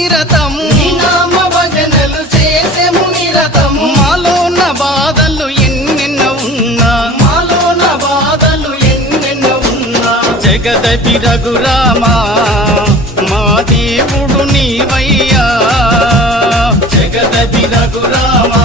నిరతము నీ నామ భజనలు చేసేము నిరతము మాలోన బాధలు ఎన్నెన్నో ఉన్నా మాలోన బాధలు ఎన్నెన్నో ఉన్నా జగదపి రఘురామా మా దేవుడు నీవయ్యా జగదపి రఘురామా